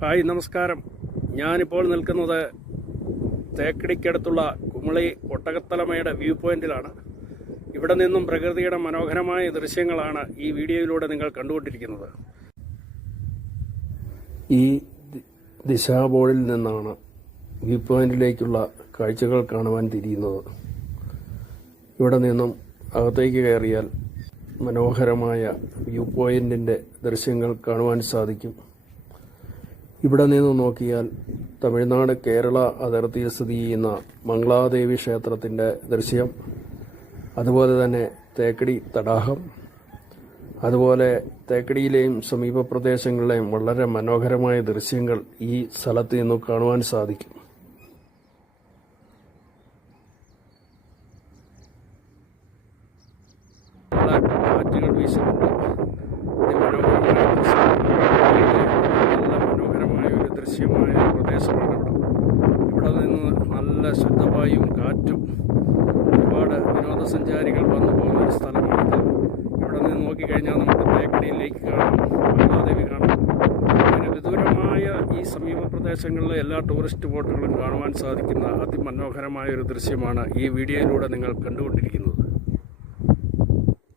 Hi, നമസ്കാരം. ഞാനിപ്പോൾ നിൽക്കുന്നത് തേക്കടിക്കടുത്തുള്ള കുമളി ഒട്ടകത്തലമയുടെ വ്യൂ പോയിന്റിലാണ്. ഇവിടെ നിന്നും പ്രകൃതിയുടെ മനോഹരമായ ദൃശ്യങ്ങളാണ് ഈ വീഡിയോയിലൂടെ നിങ്ങൾ കണ്ടുകൊണ്ടിരിക്കുന്നത്. ഈ ദിശാബോർഡിൽ നിന്നാണ് വ്യൂ പോയിന്റിലേക്കുള്ള കാഴ്ചകൾ കാണുവാൻ തിരിയുന്നത്. ഇവിടെ നിന്നും അകത്തേക്ക് കയറിയാൽ മനോഹരമായ വ്യൂ പോയിന്റിൻ്റെ ദൃശ്യങ്ങൾ കാണുവാൻ സാധിക്കും. ഇവിടെ നിന്ന് നോക്കിയാൽ തമിഴ്നാട് കേരള അതിർത്തിയിൽ സ്ഥിതി ചെയ്യുന്ന മംഗളാദേവി ക്ഷേത്രത്തിൻ്റെ ദൃശ്യം, അതുപോലെ തന്നെ തേക്കടി തടാകം, അതുപോലെ തേക്കടിയിലെയും സമീപ പ്രദേശങ്ങളിലെയും വളരെ മനോഹരമായ ദൃശ്യങ്ങൾ ഈ സ്ഥലത്ത് നിന്ന് കാണുവാൻ സാധിക്കും. കാറ്റുകൾ വീശുന്നുണ്ട്. മനോഹരമായ ഒരു ദൃശ്യമായ പ്രദേശമാണ് ഇവിടെ നിന്ന് നല്ല ശുദ്ധവായുവും കാറ്റും, ഒരുപാട് വിനോദസഞ്ചാരികൾ വന്നു പോകുന്ന ഒരു സ്ഥലമാണിത്. ഇവിടെ നിന്ന് നോക്കിക്കഴിഞ്ഞാൽ നമുക്ക് തേക്കടി ലേക്ക് കാണാം, മംഗളാദേവി കാണാം. അങ്ങനെ വിദൂരമായ ഈ സമീപ പ്രദേശങ്ങളിലെ എല്ലാ ടൂറിസ്റ്റ് ബോട്ടുകളും കാണുവാൻ സാധിക്കുന്ന അതിമനോഹരമായ ഒരു ദൃശ്യമാണ് ഈ വീഡിയോയിലൂടെ നിങ്ങൾ കണ്ടുകൊണ്ടിരിക്കുന്നത്.